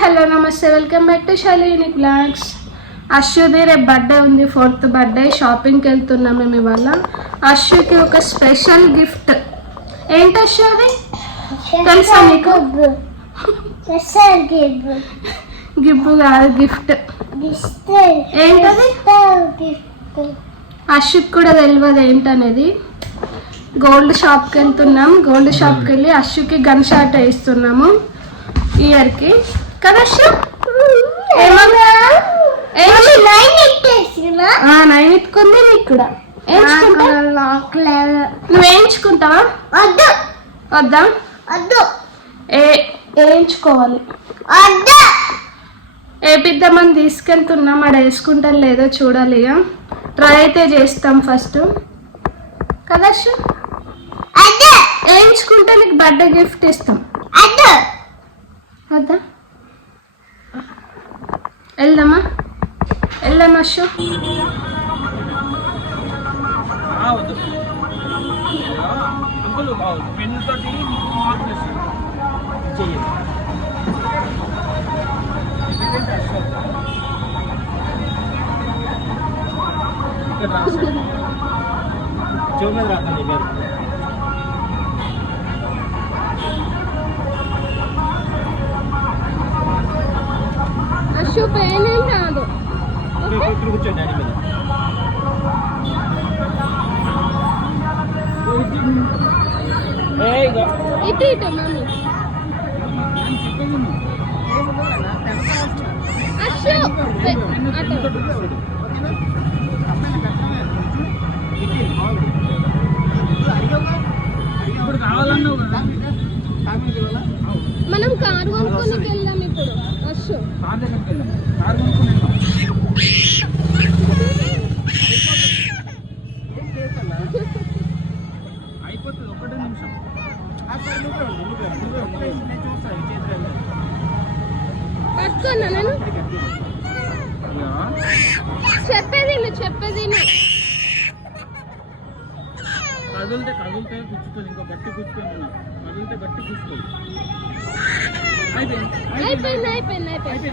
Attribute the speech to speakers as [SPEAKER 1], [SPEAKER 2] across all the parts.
[SPEAKER 1] Hello నమస్తే. Welcome back to Shalini blogs Ashwathi రేపు birthday ఉంది ఫోర్త్ బర్త్డే షాపింగ్కి వెళ్తున్నాం మేము ఇవాళ. అశ్వకి ఒక స్పెషల్ గిఫ్ట్ ఏంటి అశ్వది? తెలుసా నీకు గిఫ్ట్ కాదు గిఫ్ట్ ఏంటది అశ్వకి కూడా తెలియదు ఏంటనేది. గోల్డ్ షాప్కి వెళ్తున్నాం. గోల్డ్ షాప్కి వెళ్ళి అశ్వకి గన్ షాట్ వేస్తున్నాము. ఇయర్కి ఏమన్నా నైన్ ఎత్తుకుంది నీకు కూడా. వేయించుకుంటా నువ్వు వేయించుకుంటావా వద్దా. ఏ వేయించుకోవాలి వేపిద్దామని తీసుకెళ్తున్నాం ఆడ వేసుకుంటాం లేదో చూడాలి ఇక. ట్రై అయితే చేస్తాం ఫస్ట్ కదా వేయించుకుంటే నీకు బర్త్డే గిఫ్ట్ ఇస్తాం. వద్దా? వెళ్దామా? వెళ్దామా
[SPEAKER 2] షూ చెవు మీద రాకండి మీరు కూర్చోండి డాడీ మీద ఏయ్ ఇగో.
[SPEAKER 1] ఇటు ఇటు మమ్మీ అశ్వ
[SPEAKER 2] ఇప్పుడు కావాలన్నావు కదా.
[SPEAKER 1] మనం కారు కొనుక్కొని వెళ్దాం ఇప్పుడు. అశ్వ
[SPEAKER 2] కార్ దగ్గరికి వెళ్దాం. కార్ కొనుక్కుని వెళ్దాం.
[SPEAKER 1] పట్టుకున్నా నేను చెప్పేది నువ్వు చెప్పేది.
[SPEAKER 2] కదులుతే కదులుతే గుచ్చుతుంది ఇంకో గట్టి ఉన్నా కదిలితే గట్టి అయిపోయింది
[SPEAKER 1] అయిపోయింది. అయిపోయింది అయిపోయింది.
[SPEAKER 2] అయిపోయింది.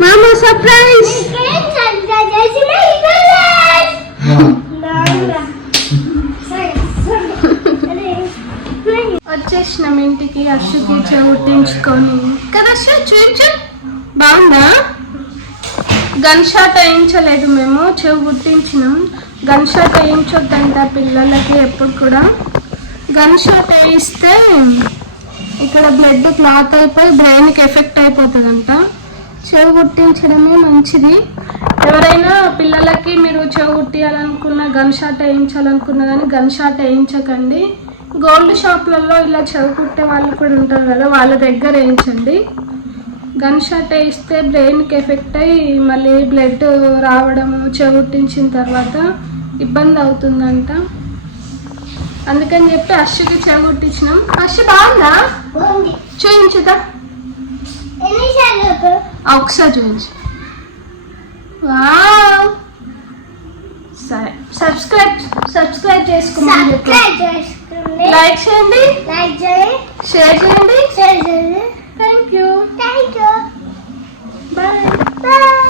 [SPEAKER 1] మామ సర్ప్రైజ్ వచ్చేసినాం ఇంటికి అశ్వకి చెవుట్టించుకొని కదా అశ్వ చూపించు బాగుందా? గన్ షాట్ వేయించలేదు మేము చెవు గుర్తించినాం గన్ షాట్ వేయించొద్దంట పిల్లలకి ఎప్పుడు కూడా. గన్ షాట్ వేయిస్తే ఇక్కడ బ్లడ్ క్లాత్ అయిపోయి బ్రెయిన్కి ఎఫెక్ట్ అయిపోతుందంట. చెవు కుట్టించడమే మంచిది. ఎవరైనా పిల్లలకి మీరు చెవు కుట్టియాలనుకున్న గన్ షాట్ వేయించాలనుకున్నా కానీ గన్ షాట్ వేయించకండి. గోల్డ్ షాప్లలో ఇలా చెవు కుట్టే వాళ్ళు కూడా ఉంటారు కదా వాళ్ళ దగ్గర వేయించండి. గన్ షాట్ వేయిస్తే బ్రెయిన్కి ఎఫెక్ట్ అయ్యి మళ్ళీ బ్లడ్ రావడము చెవు కుట్టించిన తర్వాత ఇబ్బంది అవుతుందంట. అందుకని చెప్పి అశ్వకి చెవు కుట్టించినాం అశ్వ బాగుందా? చూపించుదా ఒకసారి చూపించు సరే సబ్స్క్రైబ్ సబ్స్క్రైబ్ చేసుకోమని చెప్పు. లైక్ చేయండి. షేర్ చేయండి. Thank you bye.